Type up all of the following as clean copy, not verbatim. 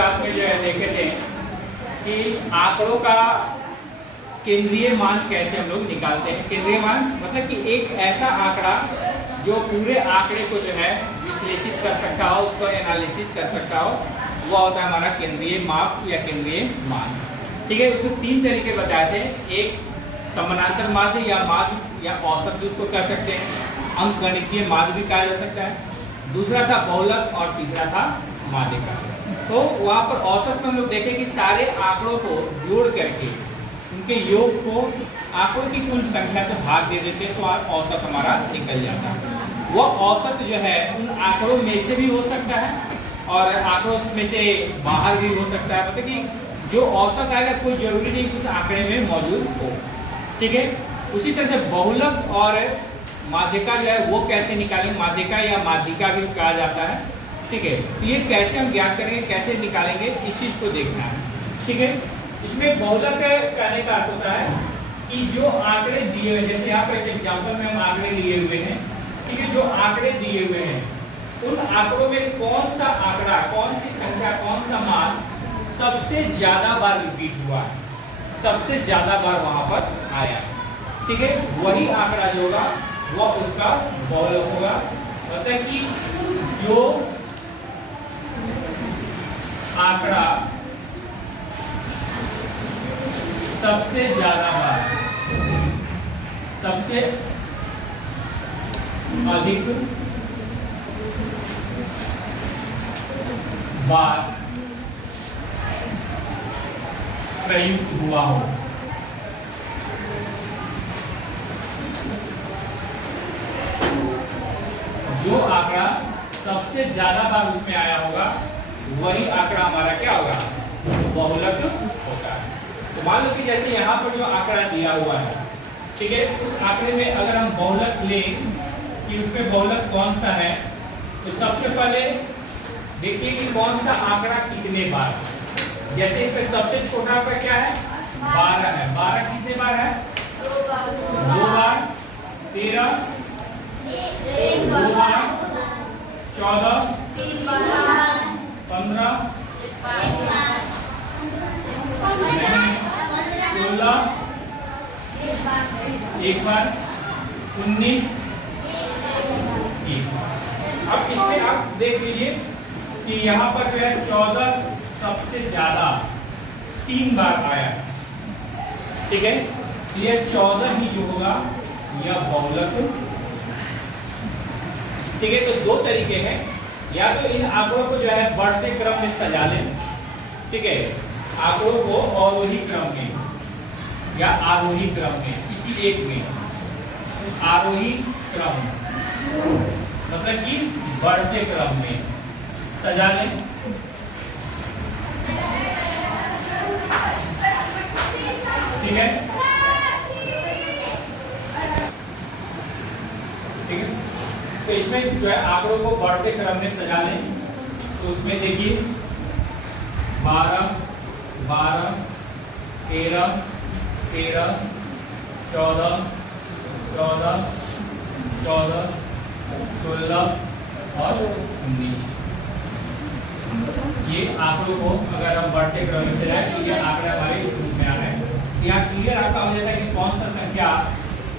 Class में जो है देखे थे कि आंकड़ों का केंद्रीय मान कैसे हम लोग निकालते हैं। केंद्रीय मान मतलब कि एक ऐसा आंकड़ा जो पूरे आंकड़े को जो है विश्लेषित कर सकता हो, उसको एनालिसिस कर सकता हो, वो होता है हमारा केंद्रीय माप या केंद्रीय मान। ठीक है, उसमें 3 तरीके बताए थे। एक समानांतर माध्य या माध्य या औसत भी उसको कह सकते हैं, अंकगणितीय माध्य भी कहा जा सकता है। दूसरा था बहुलक और तीसरा था माध्यिका। तो वहाँ पर औसत में हम लोग देखें कि सारे आंकड़ों को जोड़ करके उनके योग को आंकड़ों की कुल संख्या से भाग दे देते हैं, तो औसत हमारा निकल जाता है। वह औसत जो है उन आंकड़ों में से भी हो सकता है और आंकड़ों में से बाहर भी हो सकता है। मतलब कि जो औसत आएगा कोई जरूरी नहीं कि उस आंकड़े में मौजूद हो। ठीक है, उसी तरह से बहुलक और माध्यिका जो है वो कैसे निकालेंगे, माध्यिका या माध्यिका भी कहा जाता है। ठीक है, तो ये कैसे हम ज्ञात करेंगे, कैसे निकालेंगे, इस चीज़ को देखना है। ठीक है, इसमें बहुलक कहने का अर्थ होता है कि जो आंकड़े दिए हुए, जैसे यहाँ पर एक एग्जाम्पल में हम आंकड़े लिए हुए हैं। ठीक है, जो आंकड़े दिए हुए हैं उन आंकड़ों में कौन सा आंकड़ा, कौन सी संख्या, कौन सा मान सबसे ज्यादा बार रिपीट हुआ है, सबसे ज्यादा बार वहां पर आया। ठीक है, वही आंकड़ा जो होगा वह उसका बहुलक होगा। मतलब कि जो आंकड़ा सबसे ज्यादा बार, सबसे अधिक बार प्रयुक्त हुआ हो, जो आंकड़ा सबसे ज्यादा बार उसमें आया होगा वही आंकड़ा हमारा क्या होगा, बहुलक होता है। तो मान लो कि जैसे यहाँ पर जो आंकड़ा दिया हुआ है, ठीक है, उस आंकड़े में अगर हम बहुलक लें कि उसमें बहुलक कौन सा है, तो सबसे पहले देखिए कि कौन सा आंकड़ा कितने बार। जैसे इसमें सबसे छोटा पर क्या है, 12 है। 12 कितने बार है, 2 बार। 13 2 बार। 14 15 16 1 बार। 19 1 बार। अब इसमें आप देख लीजिए कि यहाँ पर जो है 14 सबसे ज्यादा 3 बार आया। ठीक है, ये 14 ही जो होगा यह बहुलक। ठीक है, तो 2 तरीके हैं, या तो इन आंकड़ों को जो है बढ़ते क्रम में सजा लें। ठीक है, आंकड़ों को अवरोही क्रम में या आरोही क्रम में, किसी एक में आरोही क्रम मतलब कि बढ़ते क्रम में सजा लें। ठीक है, ठीक है, तो इसमें जो है आंकड़ों को बढ़ते क्रम में सजा लें। तो उसमें देखिए 12 12 13 13 14 14 14 16 और 19। ये आंकड़ों को अगर हम बढ़ते क्रम में चलाएं तो ये आंकड़ा हमारे इस रूप में आ रहा है। यहाँ क्लियर आपका हो जाता है कि कौन सा संख्या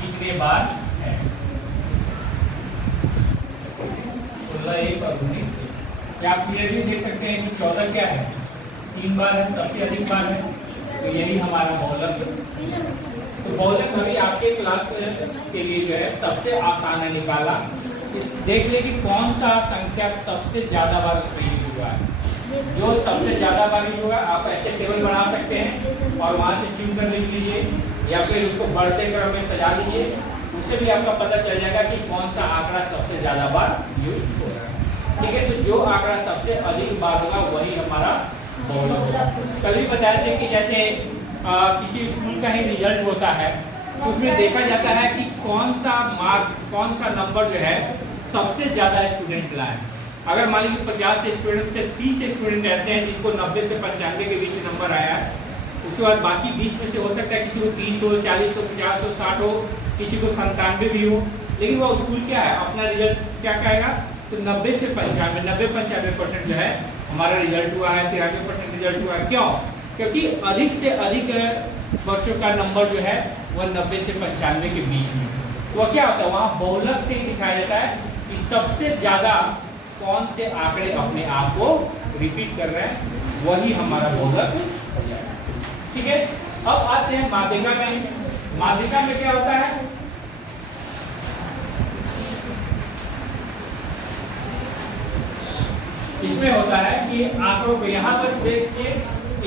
कितने बार है। 16 1 और 19। क्या आप क्लियरली देख सकते हैं कि 14 क्या है, 3 बार है, सबसे अधिक बार है। तो यही हमारा बहुलक। तो बहुलक अभी आपके क्लास के लिए जो है सबसे आसान है निकाला। देख ले कि कौन सा संख्या सबसे ज्यादा बार प्रयुक्त हुआ है। जो सबसे ज्यादा बार यूज होगा आप ऐसे टेबल बना सकते हैं और वहां से चूज कर लीजिए, या फिर उसको बढ़ते क्रम में सजा लीजिए। उससे भी आपका पता चल जाएगा कि कौन सा आंकड़ा सबसे ज्यादा बार यूज हो रहा है। ठीक है, तो जो आंकड़ा सबसे अधिक बार होगा वही हमारा बहुलक होगा। कल भी बताया था कि जैसे किसी स्कूल का ही रिजल्ट होता है तो उसमें देखा जाता है कि कौन सा मार्क्स, कौन सा नंबर जो है सबसे ज्यादा स्टूडेंट लाए। अगर मान लीजिए 50 स्टूडेंट से 30 स्टूडेंट ऐसे हैं जिसको 90 से 95 के बीच नंबर आया है, उसके बाद बाकी 20 में से हो सकता है किसी को 30 हो, 40 हो, 50 हो, 60 हो, किसी को 97 भी हो, लेकिन वो स्कूल क्या है अपना रिजल्ट क्या कहेगा, तो 90 से 95, 90-95% जो है हमारा रिजल्ट हुआ है, 93% रिजल्ट हुआ है। क्यों? क्योंकि अधिक से अधिक बच्चों का नंबर जो है वह 90 से 95 के बीच में। तो क्या होता है, वहाँ बहुलक से ही दिखाया जाता है कि सबसे ज़्यादा कौन से आंकड़े अपने आप को रिपीट कर रहे हैं, वही हमारा बहुलक हो जाएगा। ठीक है, अब आते हैं माध्यिका में। माध्यिका में क्या होता है, इसमें होता है कि आंकड़ों को यहाँ पर देख के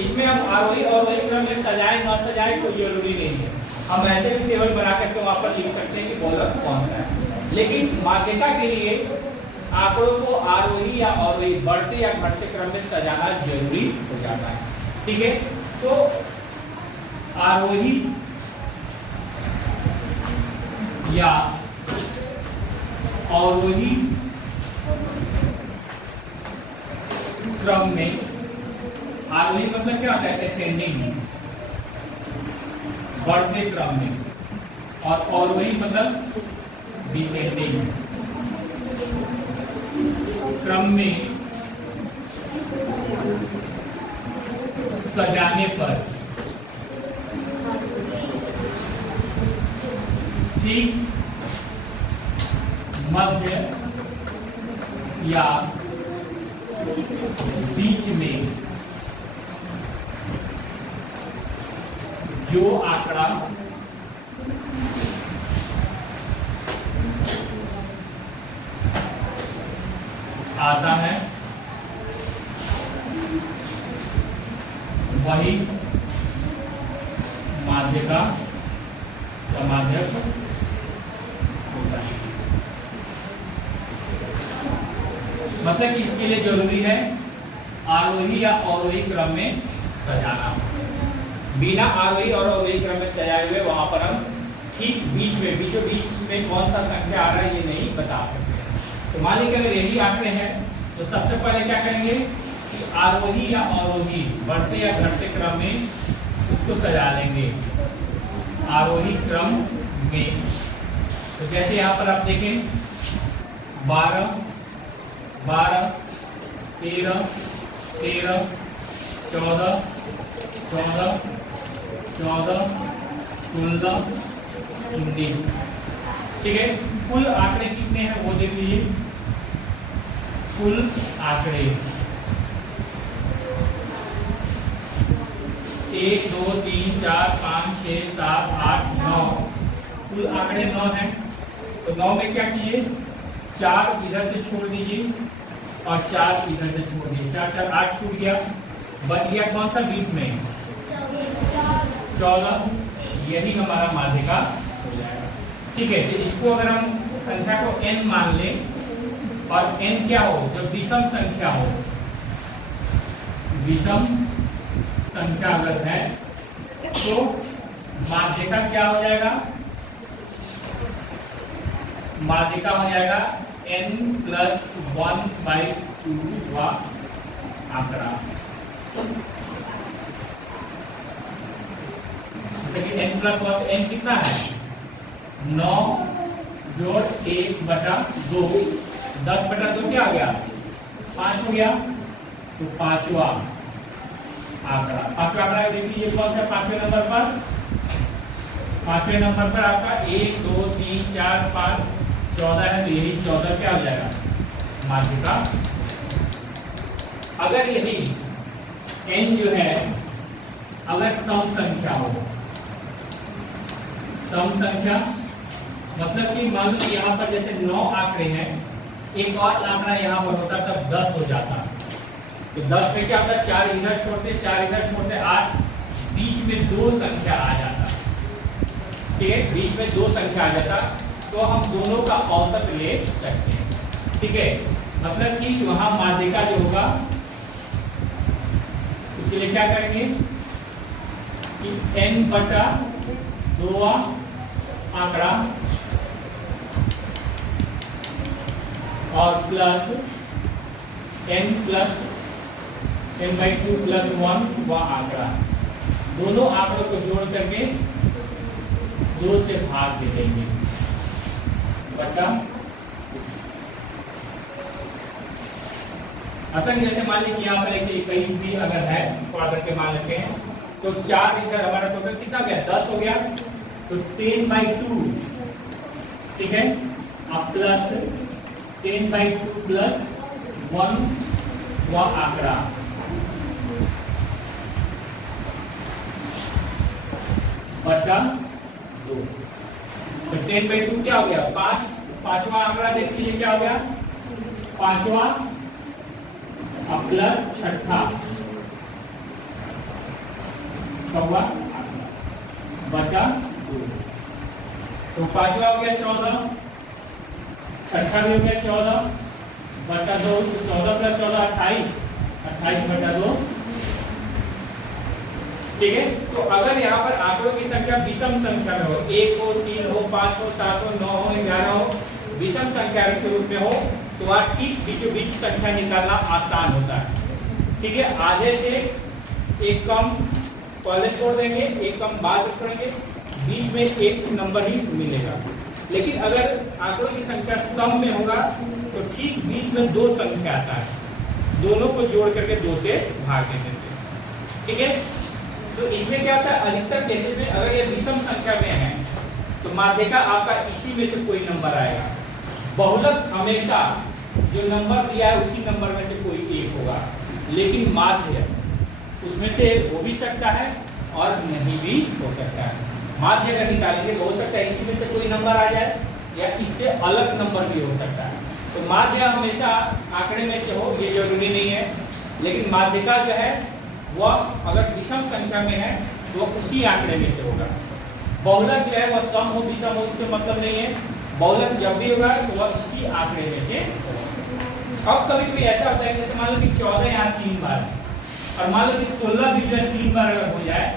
इसमें हम आरोही और अवरोही क्रम में सजाए न सजाए कोई जरूरी नहीं है, हम ऐसे भी टेबल बना करके वहाँ पर लिख सकते हैं कि बहुलक कौन सा है। लेकिन माध्यिका के लिए आंकड़ों को आरोही या अवरोही, बढ़ते या घटते क्रम में सजाना जरूरी हो जाता है। ठीक है, तो आरोही या अवरोही क्रम में, आरोही मतलब क्या होता है, असेंडिंग, बढ़ते क्रम में, और अवरोही मतलब डिसेंडिंग क्रम में सजाने पर ठीक मध्य या बीच में जो आंकड़ा आता है वही माध्यिका का माध्यक होता है। मतलब कि इसके लिए जरूरी है आरोही या अवरोही क्रम में सजाना। बिना आरोही और अवरोही क्रम में सजाए हुए वहां पर हम ठीक बीच में, बीचों बीच में कौन सा संख्या आ रहा है ये नहीं बता सकते। तो मान लीजिए अगर यही आंकड़े हैं तो सबसे पहले क्या करेंगे, आरोही या अवरोही, बढ़ते या घटते क्रम में उसको सजा लेंगे आरोही क्रम में। तो जैसे यहाँ पर आप देखें 12, 12, 13, 13, 14, 14, 14, 16, 19। ठीक है, कुल आंकड़े कितने हैं वो देख लीजिए। कुल आंकड़े 1 2 3 4 5 6 7 8 9, कुल आंकड़े 9 हैं। तो 9 में क्या कीजिए, 4 इधर से छोड़ दीजिए और 4 इधर से छोड़ दीजिए, 4 4 8 छूट गया, बच गया कौन सा बीच में, 14। यही हमारा माध्यिका हो जाएगा। ठीक है, तो इसको अगर हम संख्या को n मान लें और n क्या हो, जब विषम संख्या हो, विषम संख्या अगर है तो माध्यिका क्या हो जाएगा, माध्यिका हो जाएगा n+1/2 वा आंकड़ा। देखिए n+1, n कितना है, 9 जोड़ 1/2, 10/2 क्या आ गया, 5 हो गया। तो पांचवा आंकड़ा, पांचवा आंकड़ा देख लीजिए कौन सा, पांचवें नंबर पर, पांचवें नंबर पर आपका 1 2 3 4 5 14 है, तो यही 14 क्या हो जाएगा, माध्यिका। अगर यही n जो है अगर सम संख्या हो, सम संख्या मतलब कि मान लो यहाँ पर जैसे 9 आंकड़े हैं, एक और आंकड़ा यहाँ पर होता तब 10 हो जाता। तो 10 में क्या होता है, 4 इधर छोड़ते 4 इधर छोड़ते 8, बीच में 2 संख्या आ जाता। ठीक है, बीच में 2 संख्या आ जाता तो हम दोनों का औसत ले सकते हैं। ठीक है, मतलब कि वहां माध्यिका जो होगा उसके लिए क्या करेंगे कि n/2 आंकड़ा और प्लस n+n/2+1 वह आंकड़ा, दोनों आंकड़ों को जोड़ करके 2 से भाग दे देंगे बटा अतः जैसे मान लीजिए यहाँ पर एक 21 भी अगर है थोड़ा करके मान लेते हैं, तो 4 इधर हमारा टोटल कितना गया 10 हो गया, तो 10/2 ठीक है, अब प्लस 10/2 प्लस 1 वह आंकड़ा बटा 2, तो 10/2 क्या हो गया 5, पांचवा आंकड़ा देख लीजिए क्या हो गया, पांचवा अब प्लस छठा छवा बटा 2, तो पांचवा हो गया 14, छठा भी हो गया 14 बटा 2, 14 प्लस 14 28, 28 बटा 2, ठीक है। तो अगर यहाँ पर आंकड़ों की संख्या विषम संख्या में हो, 1 हो 3 हो 5 हो 7 हो 9 हो 11 हो, विषम संख्या के रूप में हो, तो वह ठीक बीचों बीच संख्या निकालना आसान होता है, ठीक है। आधे से एक कम पहले छोड़ देंगे, एक कम बाद छोड़ेंगे, बीच में एक नंबर ही मिलेगा। लेकिन अगर आंकड़ों की संख्या सम में होगा तो ठीक बीच में 2 संख्या आता है, दोनों को जोड़ करके 2 से भाग देते हैं, ठीक है। तो इसमें क्या होता है, अधिकतर केसेस में अगर ये विषम संख्या में है तो माध्यिका आपका इसी में से कोई नंबर आएगा। बहुलक हमेशा जो नंबर दिया है उसी नंबर में से कोई एक होगा, लेकिन माध्य उसमें से हो भी सकता है और नहीं भी हो सकता है। माध्य अगर निकालेंगे तो हो सकता है इसी में से कोई नंबर आ जाए या इससे अलग नंबर भी हो सकता है। तो माध्य हमेशा आंकड़े में से हो ये जरूरी नहीं है, लेकिन माध्यिका जो है वह अगर विषम संख्या में है तो उसी आंकड़े में से होगा। बहुलक जो है वह सम हो विषम हो इससे मतलब नहीं है, बहुलक जब भी होगा तो वह इसी आंकड़े में से होगा। अब कभी कभी ऐसा होता है जैसे मान लो कि 14 यहाँ 3 बार और मान लो कि 16 भी जो है 3 बार अगर हो जाए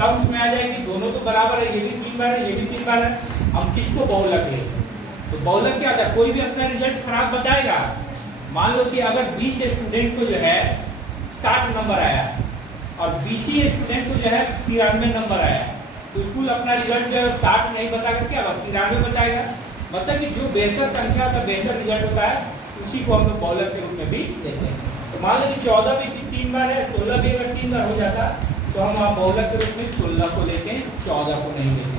तब उसमें आ जाए कि दोनों तो बराबर है, ये भी 3 बार है ये भी 3 बार है, हम किसको बहुलक ले। तो बहुलक क्या होता है, कोई भी अपना रिजल्ट खराब बताएगा। मान लो कि अगर 20 स्टूडेंट को जो है 60 नंबर आया और 20 स्टूडेंट को जो है 93 नंबर आया, तो स्कूल अपना रिजल्ट जो है 60 नहीं बता कर क्या 93 बताएगा। मतलब कि जो बेहतर संख्या होता है बेहतर रिजल्ट होता है उसी को हम लोग बहुलक के रूप में भी लेते हैं। तो मान लो कि 14 भी 3 बार है, 16 भी अगर 3 बार हो जाता तो हम बहुलक के रूप में 16 को लेते हैं, 14 को नहीं लेते।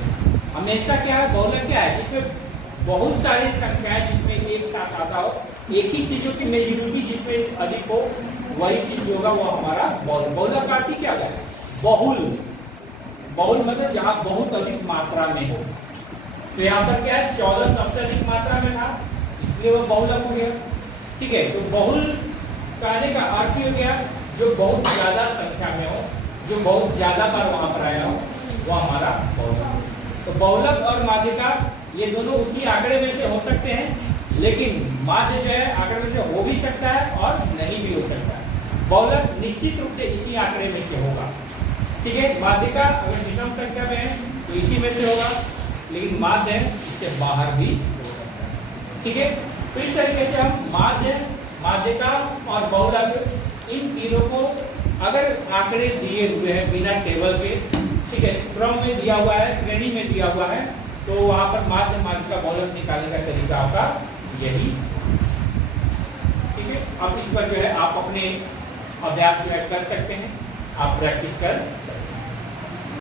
हमेशा क्या है बहुलक क्या है, जिसमें बहुत सारी संख्याएं जिसमें एक साथ आता हो, एक ही चीजों की मेजॉरिटी जिसमें अधिक हो वही चीज होगा वो हमारा बहुलक। बहुलक का अर्थ क्या है, बहुल, बहुल मतलब जहाँ बहुत अधिक मात्रा में हो। तो यहाँ पर क्या है 14 सबसे अधिक मात्रा में था इसलिए वो बहुलक हो गया, ठीक है। तो बहुल कहने का अर्थ ही हो गया जो बहुत ज्यादा संख्या में हो, जो बहुत ज्यादा बार वहां पर आया हो वो हमारा बहुलक। तो बहुलक और माध्यिका ये दोनों उसी आंकड़े में से हो सकते हैं, लेकिन माध्य जो है आंकड़े में से हो भी सकता है और नहीं भी हो सकता है। बहुलक निश्चित रूप से इसी आंकड़े में से होगा, ठीक है। माध्यिका अगर विषम संख्या में है तो इसी में से होगा, लेकिन माध्य इससे बाहर भी हो सकता है, ठीक है। तो इस तरीके से हम माध्य, माध्यिका और बहुलक इन तीनों को अगर आंकड़े दिए हुए हैं बिना टेबल के, ठीक है, क्रम में दिया हुआ है, श्रेणी में दिया हुआ है, तो वहां पर माध्य माध्यिका बहुलक निकालने का तरीका आपका यही, ठीक है। अब इस पर जो है आप अपने अभ्यास कर सकते हैं, आप प्रैक्टिस कर